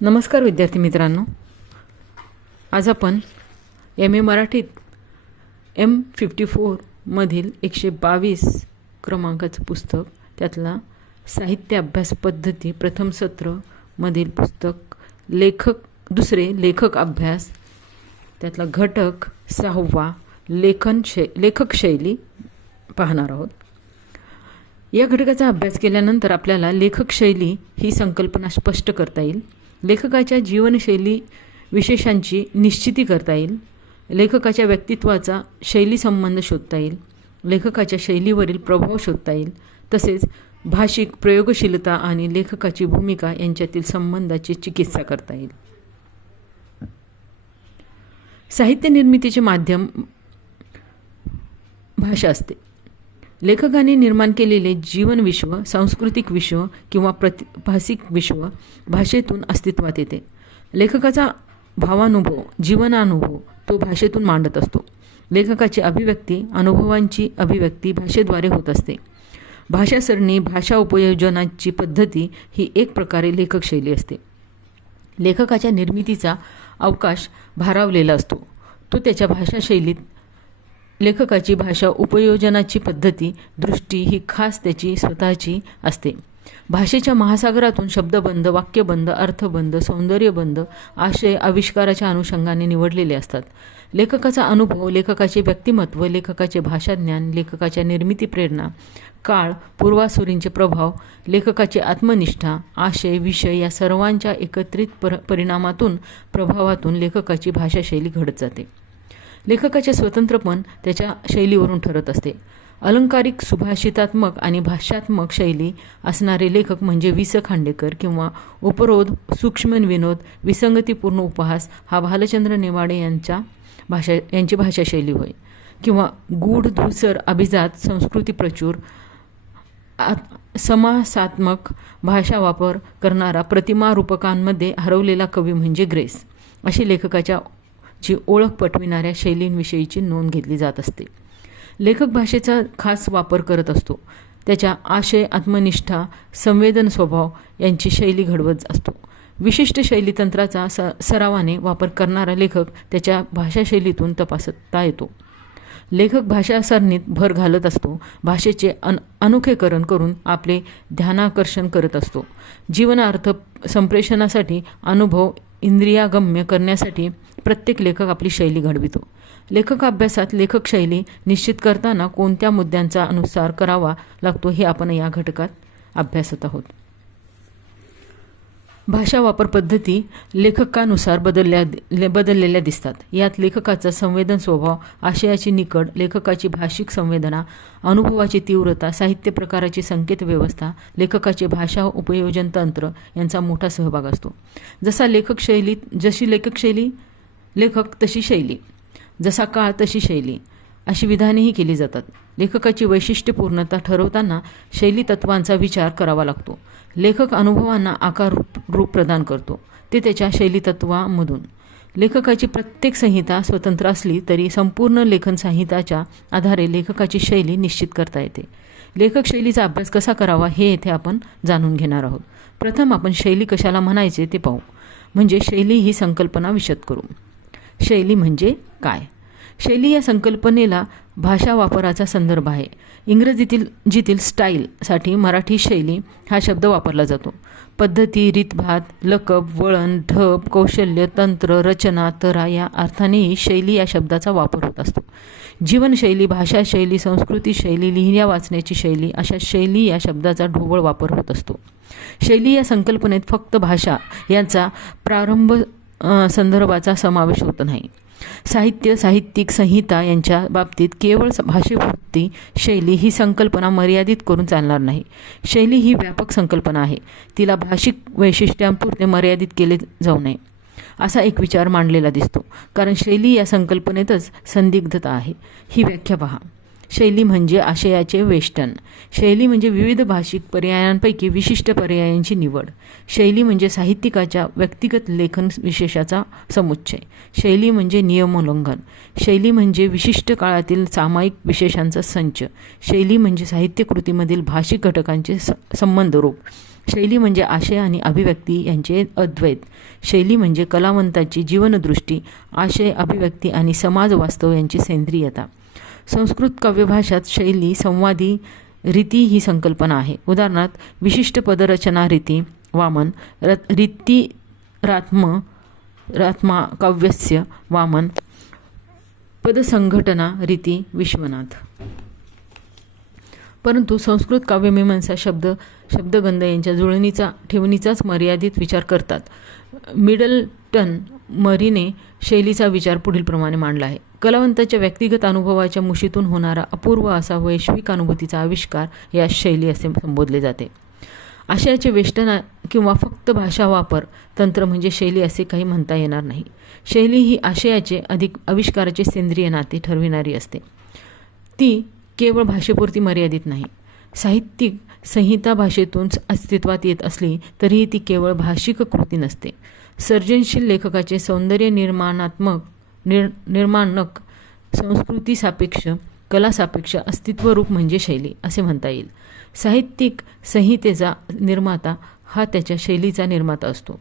नमस्कार विद्यार्थी मित्रांनो, आज आपण MA मराठीत M54 मधील 122 क्रमांकाचं पुस्तक, त्यातला साहित्य अभ्यास पद्धती प्रथम सत्र मधील पुस्तक लेखक अभ्यास, त्यातला घटक 6वा लेखक शैली पाहणार आहोत. या घटकाचा अभ्यास केल्यानंतर आपल्याला लेखक शैली ही संकल्पना स्पष्ट करता येईल. लेखकाच्या जीवनशैली विशेषांची निश्चिती करता येईल. लेखकाच्या व्यक्तित्वाचा शैली संबंध शोधता येईल. लेखकाच्या शैलीवरील प्रभाव शोधता येईल. तसेच भाषिक प्रयोगशीलता आणि लेखकाची भूमिका यांच्यातील संबंधाची चिकित्सा करता येईल. साहित्य निर्मितीचे माध्यम भाषा असते. लेखकाने निर्माण केलेले जीवन विश्व, सांस्कृतिक विश्व किंवा भाषिक विश्व भाषेतून अस्तित्वात येते. लेखकाचा भावानुभव, जीवनानुभव तो भाषेतून मांडत असतो. लेखकाची अभिव्यक्ती, अनुभवांची अभिव्यक्ती भाषेद्वारे होत असते. भाषा सरणी, भाषा उपयोजनाची पद्धती ही एक प्रकारे लेखक शैली असते. लेखकाच्या निर्मितीचा अवकाश भारावलेला असतो. तो त्याच्या भाषा शैलीत लेखकाची भाषा उपयोजनाची पद्धती, दृष्टी ही खास त्याची स्वतःची असते. भाषेच्या महासागरातून शब्दबंध, वाक्यबंध, अर्थबंध, सौंदर्यबंध आशय आविष्काराच्या अनुषंगाने निवडलेले असतात. लेखकाचा अनुभव, लेखकाचे व्यक्तिमत्व, लेखकाचे भाषाज्ञान, लेखकाच्या निर्मिती प्रेरणा, काळ, पूर्वासुरींचे प्रभाव, लेखकाची आत्मनिष्ठा, आशय, विषय या सर्वांच्या एकत्रित परिणामातून, प्रभावातून लेखकाची भाषाशैली घडत जाते. लेखकाचे स्वतंत्रपण त्याच्या शैलीवरून ठरत असते. अलंकारिक, सुभाषितात्मक आणि भाषात्मक शैली असणारे लेखक म्हणजे वि. स. खांडेकर किंवा उपरोध, सूक्ष्म विनोद, विसंगतीपूर्ण उपहास हा भालचंद्र नेमाडे यांची भाषाशैली होय. किंवा गूढ, धूसर, अभिजात, संस्कृती प्रचूर, समासात्मक भाषा वापर करणारा प्रतिमा रूपकांमध्ये हरवलेला कवी म्हणजे ग्रेस. अशी लेखकाच्या ची ओळख पटविणाऱ्या शैलींविषयीची नोंद घेतली जात असते. लेखक भाषेचा खास वापर करत असतो. त्याच्या आशय, आत्मनिष्ठा, संवेदन स्वभाव यांची शैली घडवत असतो. विशिष्ट शैलीतंत्राचा सरावाने वापर करणारा लेखक त्याच्या भाषाशैलीतून तपासता येतो. लेखक भाषा सरणीत भर घालत असतो. भाषेचे अनोखेकरण करून आपले ध्यानाकर्षण करत असतो. जीवनार्थ संप्रेषणासाठी, अनुभव इंद्रियागम्य करण्यासाठी प्रत्येक लेखक आपली शैली घडवितो. लेखक अभ्यासात लेखक शैली निश्चित करताना कोणत्या मुद्द्यांचा अनुसार करावा लागतो हे आपण या घटकात अभ्यासत आहोत. भाषा वापर पद्धती लेखकानुसार बदललेल्या दिसतात. यात लेखकाचा संवेदन स्वभाव, आशयाची निकड, लेखकाची भाषिक संवेदना, अनुभवाची तीव्रता, साहित्य प्रकाराची संकेत व्यवस्था, लेखकाचे भाषा उपयोजन तंत्र यांचा मोठा सहभाग असतो. जशी लेखक शैली, लेखक तशी शैली, जसा काळ तशी शैली अशी विधानेही केली जातात. लेखकाची वैशिष्ट्यपूर्णता ठरवताना शैली तत्वांचा विचार करावा लागतो. लेखक अनुभवांना आकार रूप प्रदान करतो, ते त्याच्या शैली तत्वांमधून. लेखकाची प्रत्येक संहिता स्वतंत्र असली तरी संपूर्ण लेखन संहिताच्या आधारे लेखकाची शैली निश्चित करता येते. लेखक शैलीचा अभ्यास कसा करावा हे येथे आपण जाणून घेणार आहोत. प्रथम आपण शैली कशाला म्हणायचे ते पाहू, म्हणजे शैली ही संकल्पना विशद करू. शैली म्हणजे काय? शैली या संकल्पनेला भाषा वापराचा संदर्भ आहे. इंग्रजीतील स्टाईल मराठी शैली हा शब्द वापरला जातो. पद्धती, रीतभात, लकब, वळण, ढब, कौशल्य, तंत्र, रचना, तरा या अर्थानेही शैली या शब्दाचा वापर होत असतो. जीवनशैली, भाषा शैली, संस्कृती शैली, लिहिण्या वाचण्याची शैली अशा शैली या शब्दाचा ढोबळ वापर होत असतो. शैली या संकल्पनेत फक्त भाषा यांचा प्रारंभ संदर्भाचा समावेश होत नाही. साहित्य, साहित्यिक संहिता यांच्या बाबतीत केवळ भाषेपुरती शैली ही संकल्पना मर्यादित करून चालणार नाही. शैली ही व्यापक संकल्पना आहे. तिला भाषिक वैशिष्ट्यांपुरते मर्यादित केले जाऊ नये असा एक विचार मांडलेला दिसतो. कारण शैली या संकल्पनेतच संदिग्धता आहे. ही व्याख्या पहा. शैली म्हणजे आशयाचे वेष्टन. शैली म्हणजे विविध भाषिक पर्यायांपैकी विशिष्ट पर्यायांची निवड. शैली म्हणजे साहित्यिकाच्या व्यक्तिगत लेखन विशेषाचा समुच्चय. शैली म्हणजे नियमोल्लंघन. शैली म्हणजे विशिष्ट काळातील सामायिक विशेषांचा संच. शैली म्हणजे साहित्यकृतीमधील भाषिक घटकांचे संबंधरूप. शैली म्हणजे आशय आणि अभिव्यक्ती यांचे अद्वैत. शैली म्हणजे कलावंताची जीवनदृष्टी, आशय, अभिव्यक्ती आणि समाज वास्तव यांची सेंद्रियता. संस्कृत काव्यभाषात शैली, संवादी रीती ही संकल्पना आहे. उदाहरणार्थ विशिष्ट पदरचना रीती वामन, रीती रात्मा काव्यस्य वामन, पदसंघटना रीती विश्वनाथ. परंतु संस्कृत काव्यमीमांसा शब्दगंध यांच्या जुळणीचा ठेवणीचाच मर्यादित विचार करतात. मिडलटन मरीने शैलीचा विचार पुढील प्रमाणे मांडला आहे. कलावंताच्या व्यक्तिगत अनुभवाच्या मुशीतून होणारा अपूर्व असा वैश्विक अनुभूतीचा आविष्कार या शैली असे संबोधले जाते. आशयाचे वेष्टन किंवा फक्त भाषा वापर तंत्र म्हणजे शैली असे काही म्हणता येणार नाही. शैली ही आशयाचे अधिक आविष्काराचे सेंद्रिय नाते ठरविणारी असते. ती केवळ भाषेपुरती मर्यादित नाही. साहित्यिक संहिता भाषेतून अस्तित्वात येत असली तरीही ती केवळ भाषिक कृती नसते. सर्जनशील लेखकाचे सौंदर्य निर्माणक संस्कृतीसापेक्ष कलासापेक्ष अस्तित्वरूप म्हणजे शैली असे म्हणता येईल. साहित्यिक संहितेचा निर्माता हा त्याच्या शैलीचा निर्माता असतो.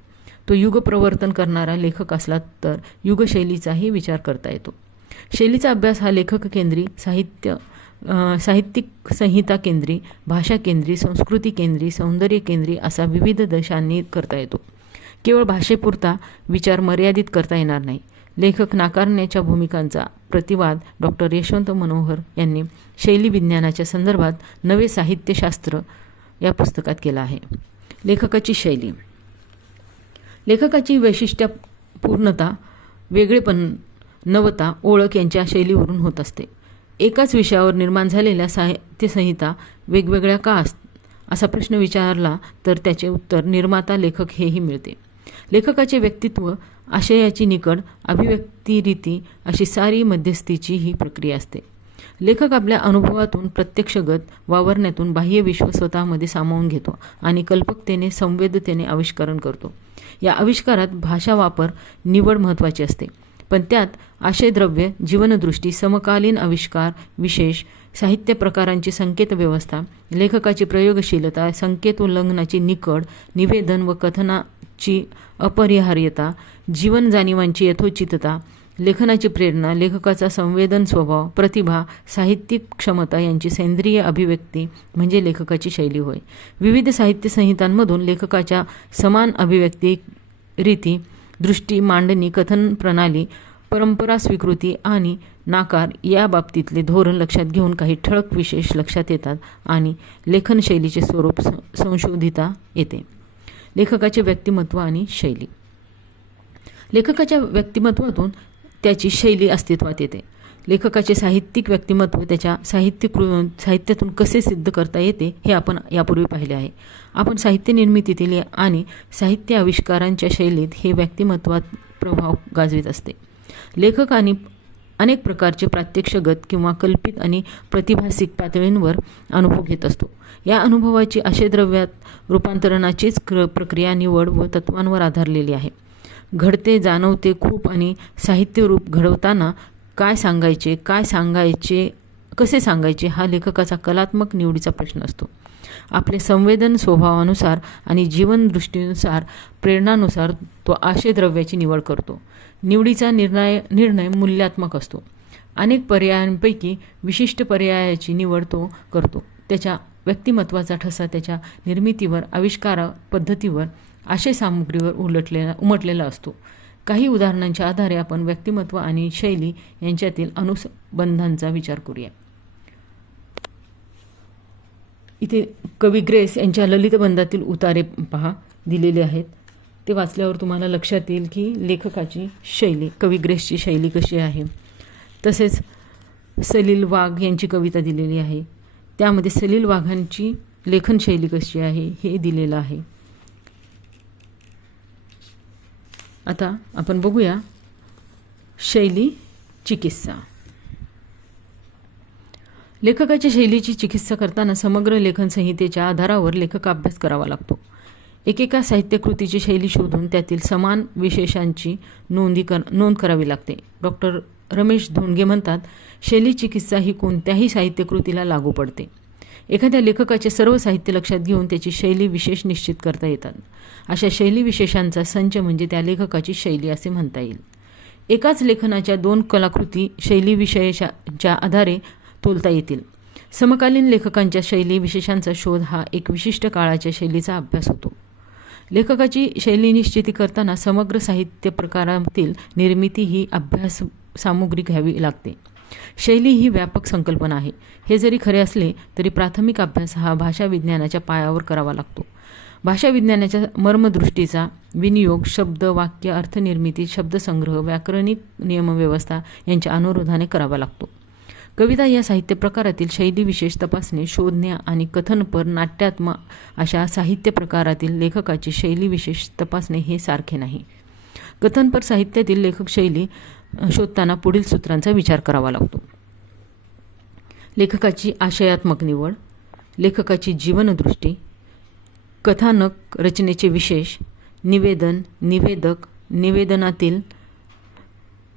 तो युगप्रवर्तन करणारा लेखक असला तर युगशैलीचाही विचार करता येतो. शैलीचा अभ्यास हा लेखक केंद्री, साहित्यिक संहिता केंद्री, भाषा केंद्री, संस्कृती केंद्री, सौंदर्य केंद्री असा विविध दशांनी करता येतो. केवळ भाषेपुरता विचार मर्यादित करता येणार नाही. लेखक नाकारण्याच्या भूमिकांचा प्रतिवाद डॉक्टर यशवंत मनोहर यांनी शैली विज्ञानाच्या संदर्भात नवे साहित्यशास्त्र या पुस्तकात केला आहे. लेखकाची शैली. लेखकाची वैशिष्ट्यपूर्णता, वेगळेपण, नवता, ओळख यांच्या शैलीवरून होत असते. एकाच विषयावर निर्माण झालेल्या साहित्यसंहिता वेगवेगळ्या का असा प्रश्न विचारला तर त्याचे उत्तर निर्माता, लेखक हेही मिळते. लेखकाचे व्यक्तित्व, आशयाची निकड, अभिव्यक्तिरीती अशी सारी मध्यस्थीची ही प्रक्रिया असते. लेखक आपल्या अनुभवातून, प्रत्यक्षगत वावरण्यातून बाह्य विश्व स्वतःमध्ये सामावून घेतो आणि कल्पकतेने, संवेदतेने आविष्करण करतो. या आविष्कारात भाषा वापर, निवड महत्त्वाची असते, पण त्यात आशयद्रव्य, जीवनदृष्टी, समकालीन आविष्कार, विशेष साहित्य प्रकारांची संकेत व्यवस्था, लेखकाची प्रयोगशीलता, संकेत उल्लंघनाची निकड, निवेदन व कथनाची अपरिहार्यता, जीवन जाणीवांची यथोचितता, लेखनाची प्रेरणा, लेखकाचा संवेदन स्वभाव, प्रतिभा, साहित्यिक क्षमता यांची सेंद्रिय अभिव्यक्ती म्हणजे लेखकाची शैली होय. विविध साहित्य संहितांमधून लेखकाच्या समान अभिव्यक्ती रीती, दृष्टी, मांडणी, कथन प्रणाली, परंपरा, स्वीकृती आणि नाकार या बाबतीतले धोरण लक्षात घेऊन काही ठळक विशेष लक्षात येतात आणि लेखन शैलीचे स्वरूप संशोधिता येते. लेखकाचे व्यक्तिमत्व आणि शैली. लेखकाच्या व्यक्तिमत्वातून त्याची शैली अस्तित्वात येते. लेखकाचे साहित्यिक व्यक्तिमत्व त्याच्या साहित्यातून कसे सिद्ध करता येते हे आपण यापूर्वी पाहिले आहे. आपण साहित्य निर्मितीतील आणि साहित्य आविष्कारांच्या शैलीत हे व्यक्तिमत्वात प्रभाव गाजवित असते. लेखक आणि अनेक प्रकारचे प्रात्यक्षगत किंवा कल्पित आणि प्रतिभासिक पातळींवर अनुभव घेत असतो. या अनुभवाची आशयद्रव्यात रूपांतरणाचीच प्रक्रिया निवड व तत्वांवर आधारलेली आहे. घडते, जाणवते खूप आणि साहित्यरूप घडवताना काय सांगायचे, कसे सांगायचे हा लेखकाचा कलात्मक निवडीचा प्रश्न असतो. आपले संवेदन स्वभावानुसार आणि जीवनदृष्टीनुसार, प्रेरणानुसार तो आशयद्रव्याची निवड करतो. निवडीचा निर्णय मूल्यात्मक असतो. अनेक पर्यायांपैकी विशिष्ट पर्यायाची निवड तो करतो. त्याच्या व्यक्तिमत्वाचा ठसा त्याच्या निर्मितीवर, आविष्कार पद्धतीवर, आशय सामुग्रीवर उमटलेला असतो. काही उदाहरणांच्या आधारे आपण व्यक्तिमत्व आणि शैली यांच्यातील अनुबंधांचा विचार करूया. इथे कवी ग्रेस यांच्या ललितबंधातील उतारे पहा दिलेले आहेत. ते वाचल्यावर तुम्हाला लक्षात येईल की लेखकाची शैली, कवी ग्रेसची शैली कशी आहे. तसेच सलील वाघ यांची कविता दिलेली आहे, त्यामध्ये सलील वाघांची लेखन शैली कशी आहे हे दिलेलं आहे. आता आपण बघूया शैली चिकित्सा. लेखकाच्या शैलीची चिकित्सा करताना समग्र लेखन संहितेच्या आधारावर लेखक अभ्यास करावा लागतो. एकेका साहित्यकृतीची शैली शोधून त्यातील समान विशेषांची नोंद करावी लागते. डॉक्टर रमेश धोंडगे म्हणतात, शैली चिकित्सा ही कोणत्याही साहित्यकृतीला लागू पडते. एखाद्या लेखकाचे सर्व साहित्य लक्षात घेऊन त्याची शैली विशेष निश्चित करता येतात. अशा शैली विशेषांचा संच म्हणजे त्या लेखकाची शैली असे म्हणता येईल. एकाच लेखनाच्या 2 कलाकृती शैली विशेषाच्या आधारे तोलता येतील. समकालीन लेखकांच्या शैली विशेषांचा शोध हा एक विशिष्ट काळाच्या शैलीचा अभ्यास होतो. लेखकाची शैली निश्चिती करताना समग्र साहित्य प्रकारातील निर्मिती ही अभ्यास सामुग्री घ्यावी लागते. शैली ही व्यापक संकल्पना आहे. हे जरी खरे असले तरी प्राथमिक अभ्यास हा भाषा विज्ञानाच्या पायावर करावा लागतो. भाषा विज्ञानाच्या मर्मदृष्टीचा विनियोग शब्द, वाक्य, अर्थनिर्मिती, शब्दसंग्रह, व्याकरणिक नियमव्यवस्था यांच्या अनुरोधाने करावा लागतो. कविता या साहित्य प्रकारातील शैली विशेष तपासणे, शोधणे आणि कथनपर, नाट्यात्म अशा साहित्य प्रकारातील लेखकाची शैली विशेष तपासणे हे सारखे नाही. कथनपर साहित्यातील लेखक शैली शोधताना पुढील सूत्रांचा विचार करावा लागतो. लेखकाची आशयात्मक निवड, लेखकाची जीवनदृष्टी, कथानक रचनेचे विशेष, निवेदन, निवेदक, निवेदनातील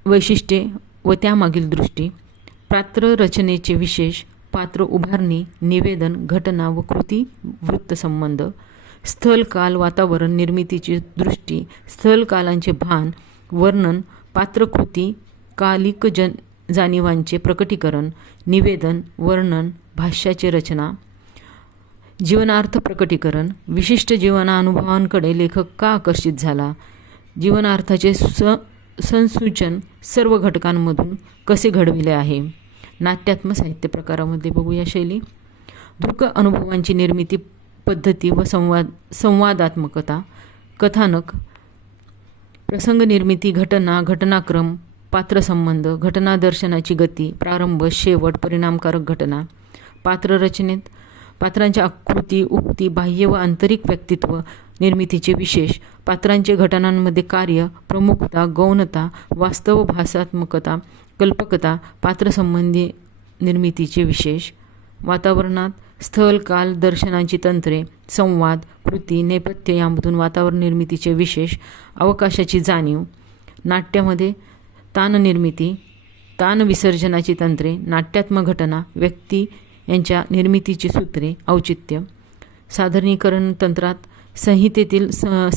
वैशिष्ट्ये व त्यामागील दृष्टी, पात्र रचनेचे विशेष, पात्र उभारणी, निवेदन, घटना व कृती वृत्तसंबंध, स्थल काल वातावरण निर्मितीची दृष्टी, स्थल कालांचे भान, वर्णन, पात्रकृती, कालिक जाणीवांचे प्रकटीकरण, निवेदन, वर्णन, भाष्याची रचना, जीवनार्थ प्रकटीकरण, विशिष्ट जीवनानुभवांकडे लेखक का आकर्षित झाला, जीवनार्थाचे संसूचन सर्व घटकांमधून कसे घडविले आहे. नाट्यात्मक साहित्य प्रकारामध्ये बघूया शैली. दृक अनुभवांची निर्मिती पद्धती व संवादात्मकता, कथानक, प्रसंग निर्मिती, घटना, घटनाक्रम, पात्रसंबंध, घटनादर्शनाची गती, प्रारंभ, शेवट, परिणामकारक घटना. पात्र रचनेत पात्रांच्या आकृती, उक्ती, बाह्य व आंतरिक व्यक्तित्व निर्मितीचे विशेष, पात्रांचे घटनांमध्ये कार्य, प्रमुखता, गौणता, वास्तव भासात्मकता, कल्पकता, पात्रसंबंधी निर्मितीचे विशेष. वातावरणात स्थल काल दर्शनाची तंत्रे, संवाद, कृती, नेपथ्य यामधून वातावरण निर्मितीचे विशेष, अवकाशाची जाणीव. नाट्यामध्ये तान निर्मिती, तान विसर्जनाची तंत्रे, नाट्यात्मक घटना, व्यक्ती यांच्या निर्मितीची सूत्रे, औचित्य. सादरीकरण तंत्रात संहितेतील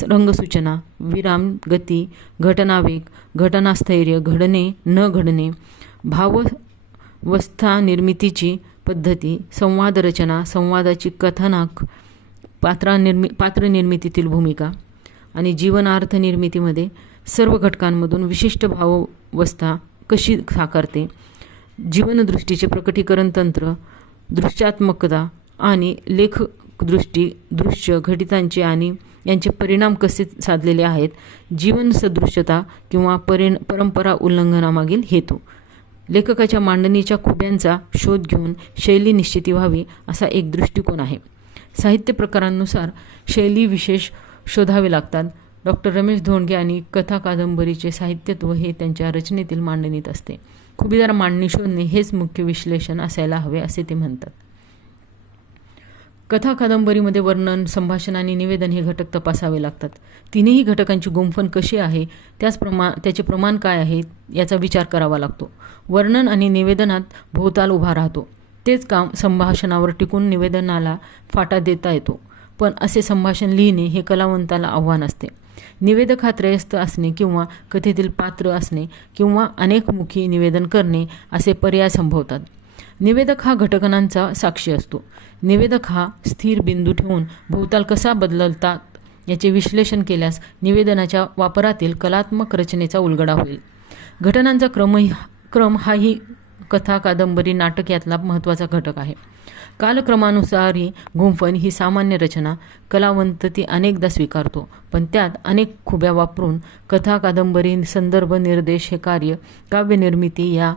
रंगसूचना, विराम, गती, घटनावेग, घटनास्थैर्य, घडणे न घडणे, भावस्था निर्मितीची पद्धती, संवाद रचना, संवादाची कथानक, पात्र निर्मितीतील भूमिका. आणि जीवनार्थ निर्मितीमध्ये सर्व घटकांमधून विशिष्ट भावावस्था कशी साकारते, जीवनदृष्टीचे प्रकटीकरण तंत्र, दृश्यात्मकता आणि लेखदृष्टी, दृश्य घटितांचे आणि यांचे परिणाम कसे साधलेले आहेत, जीवनसदृश्यता किंवा परंपरा उल्लंघनामागील हेतू. लेखकाच्या मांडणीच्या खुब्यांचा शोध घेऊन शैली निश्चिती व्हावी असा एक दृष्टिकोन आहे. साहित्य प्रकारांनुसार शैली विशेष शोधावे लागतात. डॉक्टर रमेश धोंडगे आणि कथा कादंबरीचे साहित्यत्व हे त्यांच्या रचनेतील मांडणीत असते. खुबीदार मांडणी शोधणे हेच मुख्य विश्लेषण असायला हवे असे ते म्हणतात. कथा कादंबरीमध्ये वर्णन, संभाषण आणि निवेदन हे घटक तपासावे लागतात. तिन्ही घटकांची गुंफण कशी आहे, त्याचे प्रमाण काय आहे याचा विचार करावा लागतो. वर्णन आणि निवेदनात भोवताल उभा राहतो. तेच काम संभाषणावर टिकून निवेदनाला फाटा देता येतो. पण असे संभाषण लिहिणे हे कलावंताला आव्हान असते. निवेदक हा त्रयस्थ असणे किंवा कथेतील पात्र असणे किंवा अनेकमुखी निवेदन करणे असे पर्याय संभवतात. निवेदक हा घटकांचा साक्षी असतो. निवेदक हा स्थिर बिंदू ठेवून भोवताल कसा बदलतात याचे विश्लेषण केल्यास निवेदनाच्या वापरातील कलात्मक रचनेचा उलगडा होईल. घटनांचा क्रम हाही कथा कादंबरी नाटक यातला महत्त्वाचा घटक आहे. कालक्रमानुसारी गुंफण ही सामान्य रचना कलावंत ती अनेकदा स्वीकारतो, पण त्यात अनेक खुब्या वापरून कथा कादंबरी संदर्भ निर्देश हे कार्य काव्यनिर्मिती या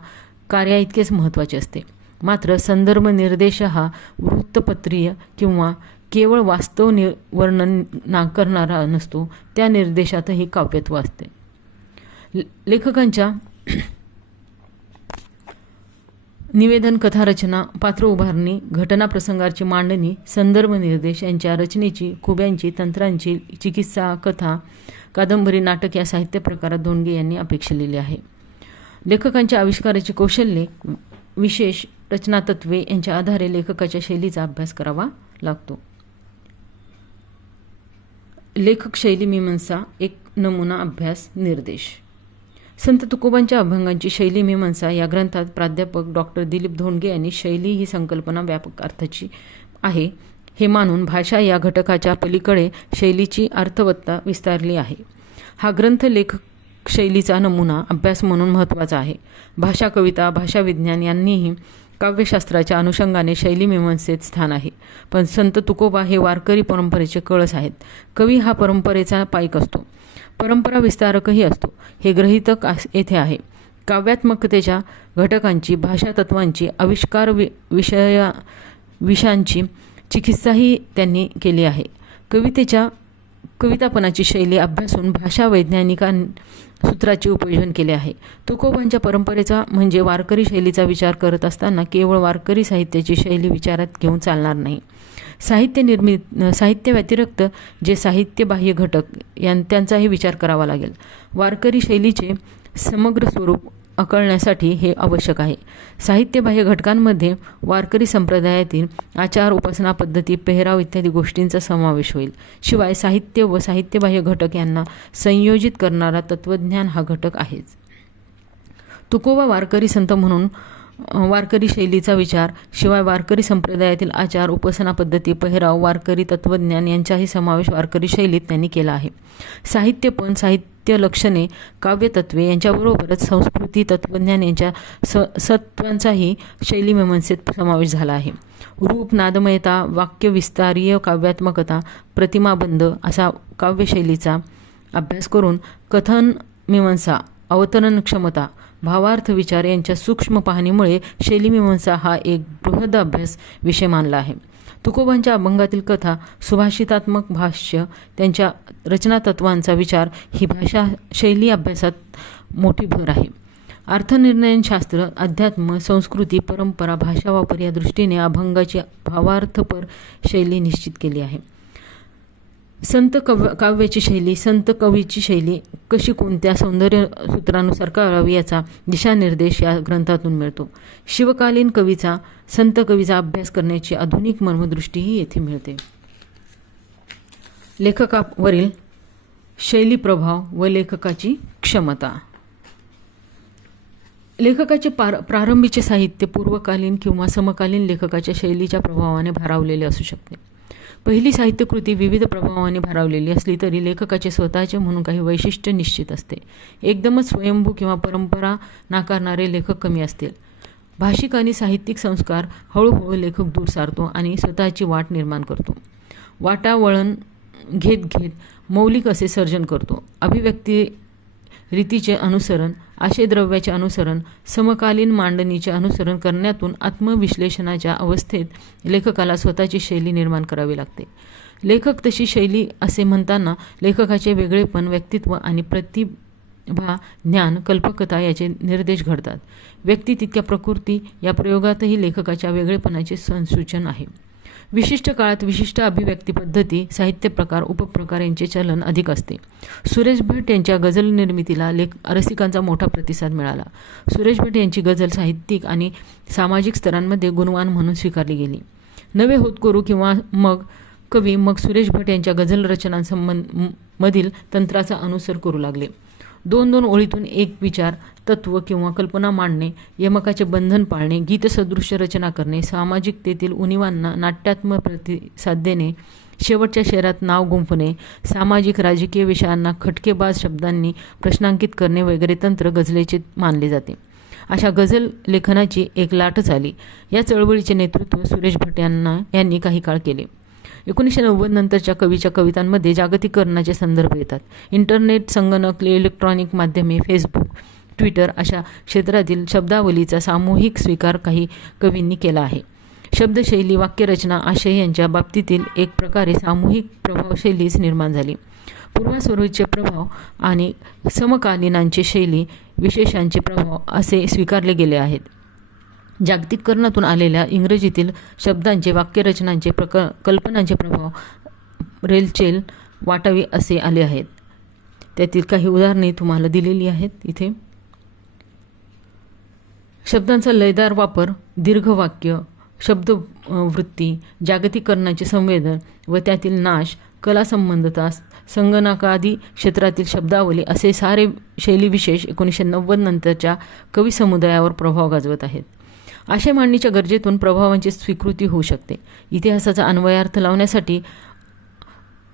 कार्याइतकेच महत्त्वाचे असते. मात्र संदर्भ निर्देश हा वृत्तपत्रीय किंवा केवळ वास्तव वर्णन करणारा नसतो. त्या निर्देशातही काव्यत्व असते. लेखकांच्या निवेदन, कथारचना, पात्र उभारणी, घटना प्रसंगाची मांडणी, संदर्भ निर्देश यांच्या रचनेची, खुब्यांची, तंत्रांची चिकित्सा कथा, कादंबरी, नाटक या साहित्य प्रकारात धोंडगे यांनी अपेक्षिलेली आहे. लेखकांच्या आविष्काराची कौशल्ये विशेष रचनातत्वे यांच्या आधारे लेखकाच्या शैलीचा अभ्यास करावा लागतो. लेखक शैली मीमांसा एक नमुना अभ्यास निर्देश. संत तुकोबांच्या अभंगांची शैली मीमांसा या ग्रंथात प्राध्यापक डॉक्टर दिलीप धोंडगे यांनी शैली ही संकल्पना व्यापक अर्थाची आहे हे मानून भाषा या घटकाच्या पलीकडे शैलीची अर्थवत्ता विस्तारली आहे. हा ग्रंथ लेखक शैलीचा नमुना अभ्यास म्हणून महत्त्वाचा आहे. भाषा, कविता, भाषाविज्ञान यांनीही काव्यशास्त्राच्या अनुषंगाने शैली मीमांसेत स्थान आहे. पण संत तुकोबा हे वारकरी परंपरेचे कळस आहेत. कवी हा परंपरेचा पाईक असतो, परंपरा विस्तारकही असतो. हे गृहीतक येथे आहे. काव्यात्मकतेच्या घटकांची, भाषा तत्वांची, आविष्कार विषयांची चिकित्साही त्यांनी केली आहे. कवितापणाची शैली अभ्यासून भाषा वैज्ञानिका सूत्राचे उपयोजन केले आहे. तुकोबांच्या परंपरेचा म्हणजे वारकरी शैलीचा विचार करत असताना केवळ वारकरी साहित्याची शैली विचारात घेऊन चालणार नाही. साहित्य व्यतिरिक्त जे साहित्यबाह्य घटक त्यांचाही विचार करावा लागेल. वारकरी शैलीचे समग्र स्वरूप आकळण्यासाठी हे आवश्यक आहे. साहित्यबाह्य घटकांमध्ये वारकरी संप्रदायातील आचार, उपासना पद्धती, पेहराव इत्यादी गोष्टींचा समावेश होईल. शिवाय साहित्य व साहित्यबाह्य घटक यांना संयोजित करणारा तत्त्वज्ञान हा घटक आहेच. तुकोबा वारकरी संत म्हणून वारकरी शैलीचा विचार, शिवाय वारकरी संप्रदायातील आचार, उपासना पद्धती, पेहराव, वारकरी तत्त्वज्ञान यांचाही समावेश वारकरी शैलीत त्यांनी केला आहे. साहित्यपण, साहित्य लक्षणे, काव्यतत्वे यांच्याबरोबरच संस्कृती, तत्त्वज्ञान यांच्या सत्वांचाही शैली मीमांसेत समावेश झाला आहे. रूप, नादमयता, वाक्यविस्तारीय काव्यात्मकता, प्रतिमाबंध असा काव्यशैलीचा अभ्यास करून कथन मीमांसा, अवतरण क्षमता, भावार्थ विचार यांच्या सूक्ष्म पाहणीमुळे शैलीमीमांसा हा एक बृहद अभ्यास विषय मानला आहे. तुकोबांच्या अभंगातील कथा, सुभाषितात्मक भाष्य, त्यांच्या रचनातत्वांचा विचार ही भाषा शैली अभ्यासात मोठी भर आहे. अर्थनिर्णयशास्त्र, अध्यात्म, संस्कृती, परंपरा, भाषा वापर या दृष्टीने अभंगाची भावार्थपर शैली निश्चित केली आहे. संत काव्याची शैली, संत कवीची शैली कशी कोणत्या सौंदर्य सूत्रानुसार करावी याचा दिशानिर्देश या ग्रंथातून मिळतो. शिवकालीन कवीचा, संत कवीचा अभ्यास करण्याची आधुनिक मर्मदृष्टीही येथे मिळते. लेखकावरील शैली प्रभाव व लेखकाची क्षमता. लेखकाचे प्रारंभीचे साहित्य पूर्वकालीन किंवा समकालीन लेखकाच्या शैलीच्या प्रभावाने भारावलेले असू शकते. पहिली साहित्यकृती विविध प्रभावाने भारावलेली असली तरी लेखकाचे स्वतःचे म्हणून काही वैशिष्ट्य निश्चित असते. एकदमच स्वयंभू किंवा परंपरा नाकारणारे लेखक कमी असतील. भाषिक आणि साहित्यिक संस्कार हळूहळू लेखक दूर सारतो आणि स्वतःची वाट निर्माण करतो. वाटावळण घेत मौलिक असे सर्जन करतो. अभिव्यक्ती रीतीचे अनुसरण, आशयद्रव्याचे अनुसरण, समकालीन मांडणीचे अनुसरण करण्यातून आत्मविश्लेषणाच्या अवस्थेत लेखकाला स्वतःची शैली निर्माण करावी लागते. लेखक तशी शैली असे म्हणताना लेखकाचे वेगळेपण, व्यक्तित्व आणि प्रतिभा, ज्ञान, कल्पकता याचे निर्देश घडतात. व्यक्ती तितक्या प्रकृती या प्रयोगातही लेखकाच्या वेगळेपणाचे संसूचन आहे. विशिष्ट काळात विशिष्ट अभिव्यक्ती पद्धती, साहित्य प्रकार, उपप्रकार यांचे चलन अधिक असते. सुरेश भट यांच्या गझल निर्मितीला रसिकांचा मोठा प्रतिसाद मिळाला. सुरेश भट यांची गझल साहित्यिक आणि सामाजिक स्तरांमध्ये गुणवान म्हणून स्वीकारली गेली. नवे होतकरू किंवा मग कवी सुरेश भट यांच्या गझल रचनांमधील तंत्राचा अनुसर करू लागले. 2-2 ओळीतून एक विचार, तत्व किंवा कल्पना मांडणे, यमकाचे बंधन पाळणे, गीतसदृश्य रचना करणे, सामाजिकतेतील उणिवांना नाट्यात्मक प्रतिसाद देणे, शेवटच्या शेरात नाव गुंफणे, सामाजिक राजकीय विषयांना खटकेबाज शब्दांनी प्रश्नांकित करणे वगैरे तंत्र गझलेचे मानले जाते. अशा गझल लेखनाची एक लाटच आली. या चळवळीचे नेतृत्व सुरेश भट यांनी काही काळ केले. 1990 नंतरच्या कवीच्या कवितांमध्ये जागतिकीकरणाचे संदर्भ येतात. इंटरनेट, संगणक, इलेक्ट्रॉनिक माध्यमे, फेसबुक, ट्विटर अशा क्षेत्रातील शब्दावलीचा सामूहिक स्वीकार काही कवींनी केला आहे. शब्दशैली, वाक्यरचना, आशय यांच्या बाबतीतील एक प्रकारे सामूहिक प्रभावशैलीच निर्माण झाली. पूर्वाश्वरीचे प्रभाव आणि समकालीनांचे शैली विशेषांचे प्रभाव असे स्वीकारले गेले आहेत. जागतिकीकरणातून आलेल्या इंग्रजीतील शब्दांचे, वाक्यरचनांचे, कल्पनांचे प्रभाव रेलचेल वाटावी असे आले आहेत. त्यातील काही उदाहरणे तुम्हाला दिलेली आहेत इथे. शब्दांचा लयदार वापर, दीर्घ वाक्य, शब्द वृत्ती, जागतिकीकरणाचे संवेदन व त्यातील नाश, कलासंबंधता, संगणकादी क्षेत्रातील शब्दावली असे सारे शैलीविशेष 1990 नंतरच्या कवी समुदायावर प्रभाव गाजवत आहेत. आशय मांडणीच्या गरजेतून प्रभावांची स्वीकृती होऊ शकते. इतिहासाचा अन्वयार्थ लावण्यासाठी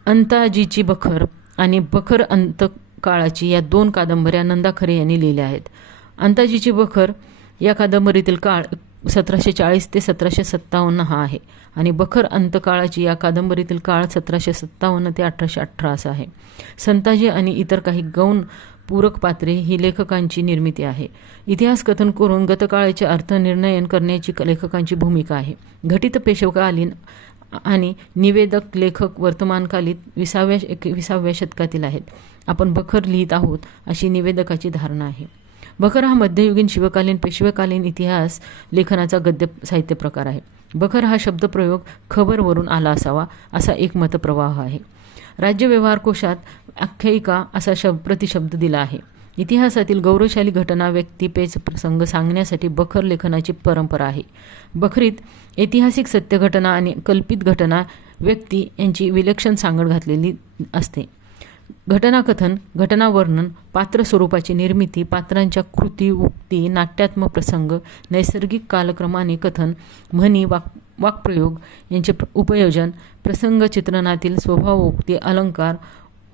अंताजीची बखर आणि बखर अंतकाळाची या 2 कादंबऱ्या नंदा खरे यांनी लिहिल्या आहेत. अंताजीची बखर या कादंबरीतील काळ 1740 ते 1757 हा आहे आणि बखर अंतकाळाची या कादंबरीतील काळ 1757 ते 1818 असा आहे. संताजी आणि इतर काही गौण पूरक पात्रे ही लेखकांची निर्मिती आहे. इतिहास कथन करून गतकाळाचे अर्थ निर्णयन करण्याची लेखकांची भूमिका आहे. घटित पेशवकालीन आणि निवेदक लेखक वर्तमानकालीन 20व्या शतकातील आहेत. आपण बखर लिहित आहोत अशी निवेदकाची धारणा आहे. बखर हा मध्ययुगीन शिवकालीन पेशवेकालीन इतिहास लेखनाचा गद्य साहित्य प्रकार आहे. बखर हा शब्दप्रयोग खबरवरून आला असावा असा एक मतप्रवाह आहे. राज्य व्यवहार कोशात आख्यायिका असा प्रतिशब्द दिला आहे. इतिहासातील गौरवशाली घटना, व्यक्ती, पेच प्रसंग सांगण्यासाठी बखर लेखनाची परंपरा आहे. बखरीत ऐतिहासिक सत्य घटना आणि कल्पित घटना, व्यक्ती यांची विलक्षण सांगड घातलेली असते. घटनाकथन, घटनावर्णन, पात्र स्वरूपाची निर्मिती, पात्रांच्या कृती, उक्ती, नाट्यात्मक प्रसंग, नैसर्गिक कालक्रमाने कथन, म्हणी, वाक्प्रयोग यांचे उपयोजन, प्रसंग चित्रणातील स्वभावोक्ती, अलंकार,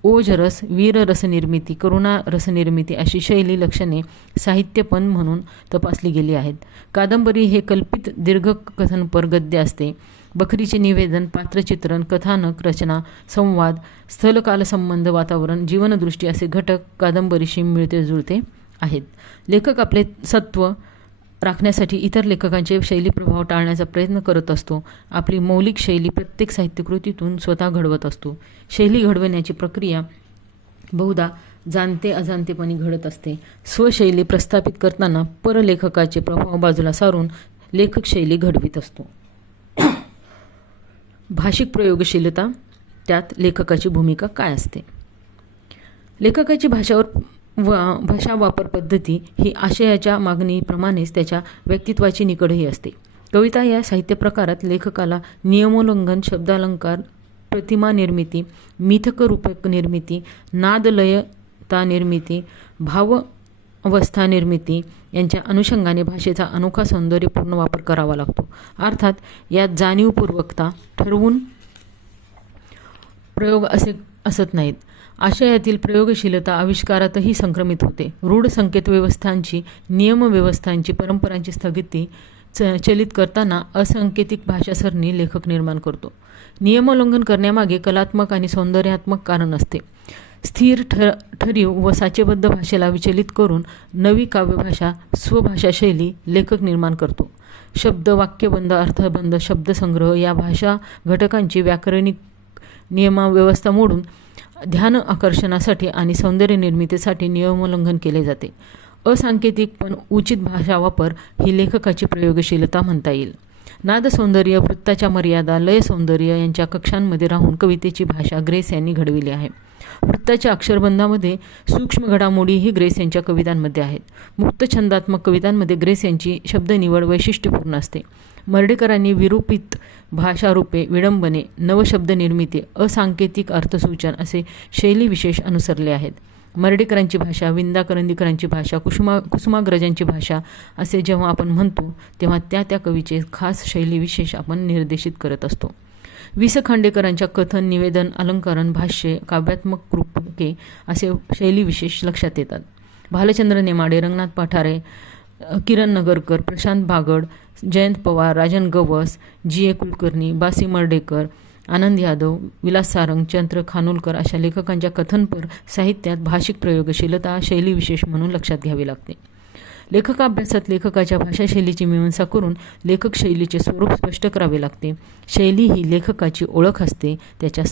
ओजरस, वीररसनिर्मिती, करुणा रसनिर्मिती अशी शैली लक्षणे साहित्यपण म्हणून तपासली गेली आहेत. कादंबरी हे कल्पित दीर्घकथनपर गद्य असते. बखरीचे निवेदन, पात्रचित्रण, कथानक, रचना, संवाद, स्थलकालसंबंध, वातावरण, जीवनदृष्टी असे घटक कादंबरीशी मिळते जुळते आहेत. लेखक आपले सत्व राखण्यासाठी इतर लेखकांचे शैली प्रभाव टाळण्याचा प्रयत्न करत असतो. आपली मौलिक शैली प्रत्येक साहित्यकृतीतून स्वतः घडवत असतो. शैली घडवण्याची प्रक्रिया बहुधा जाणते अजाणतेपणी घडत असते. स्वशैली प्रस्थापित करताना परलेखकाचे प्रभाव बाजूला सारून लेखक शैली घडवीत असतो. भाषिक प्रयोगशीलता, त्यात लेखकाची भूमिका काय असते? लेखकाची भाषा वापर पद्धती ही आशयाच्या मागणीप्रमाणेच त्याच्या व्यक्तित्वाची निकडही असते. कविता या साहित्य प्रकारात लेखकाला नियमोल्लंघन, शब्दालंकार, प्रतिमा निर्मिती, मिथक रूपक निर्मिती, नादलयता निर्मिती, भाव अवस्था निर्मिती यांच्या अनुषंगाने भाषेचा अनोखा सौंदर्यपूर्ण वापर करावा लागतो. अर्थात यात जाणीवपूर्वकता ठरवून प्रयोग असे असत नाहीत. आशयातील प्रयोगशीलता आविष्कारातही संक्रमित होते. रूढ संकेत व्यवस्थांची, नियमव्यवस्थांची, परंपरांची स्थगिती चलित करताना असंकेतिक भाषासरणी लेखक निर्माण करतो. नियमोल्लंघन करण्यामागे कलात्मक आणि सौंदर्यात्मक कारण असते. स्थिर ठरीव व साचेबद्ध भाषेला विचलित करून नवी काव्यभाषा, स्वभाषा शैली लेखक निर्माण करतो. शब्द, वाक्यबंध, अर्थबंध, शब्दसंग्रह या भाषा घटकांची व्याकरणिक नियमव्यवस्था मोडून ध्यान आकर्षणासाठी आणि सौंदर्य निर्मितीसाठी नियमोल्लंघन केले जाते. असांकेतिक पण उचित भाषा वापर ही लेखकाची प्रयोगशीलता म्हणता येईल. नादसौंदर्य, वृत्ताच्या मर्यादा, लय सौंदर्य यांच्या कक्षांमध्ये राहून कवितेची भाषा ग्रेस यांनी घडविली आहे. वृत्ताच्या अक्षरबंधामध्ये सूक्ष्म घडामोडीही ग्रेस यांच्या कवितांमध्ये आहेत. मुक्तछंदात्मक कवितांमध्ये ग्रेस यांची शब्दनिवड वैशिष्ट्यपूर्ण असते. मर्ढेकरांनी विरूपित भाषारूपे, विडंबने, नवशब्द निर्मिती, असांकेतिक अर्थसूचन असे शैलीविशेष अनुसरले आहेत. मर्ढेकरांची भाषा, विंदा करंदीकरांची भाषा, कुसुमाग्रजांची भाषा असे जेव्हा आपण म्हणतो तेव्हा त्या कवीचे खास शैलीविशेष आपण निर्देशित करत असतो. वि. स. खांडेकरांच्या कथन, निवेदन, अलंकरण, भाष्ये, काव्यात्मक रूपके असे शैलीविशेष लक्षात येतात. भालचंद्र नेमाडे, रंगनाथ पठारे, किरण नगरकर, प्रशांत बागड, जयंत पवार, राजन गवस, G. A. कुलकर्णी, बासी मर्ढेकर, आनंद यादव, विलास सारंग, चंद्र खानोलकर अशा लेखकांच्या कथनपर साहित्यात भाषिक प्रयोगशीलता शैलीविशेष म्हणून लक्षात घ्यावी लागते. लेखकाभ्यासात लेखकाच्या भाषाशैलीची मीमांसा करून लेखक शैलीचे स्वरूप स्पष्ट करावे लागते. शैली ही लेखकाची ओळख असते, त्याच्या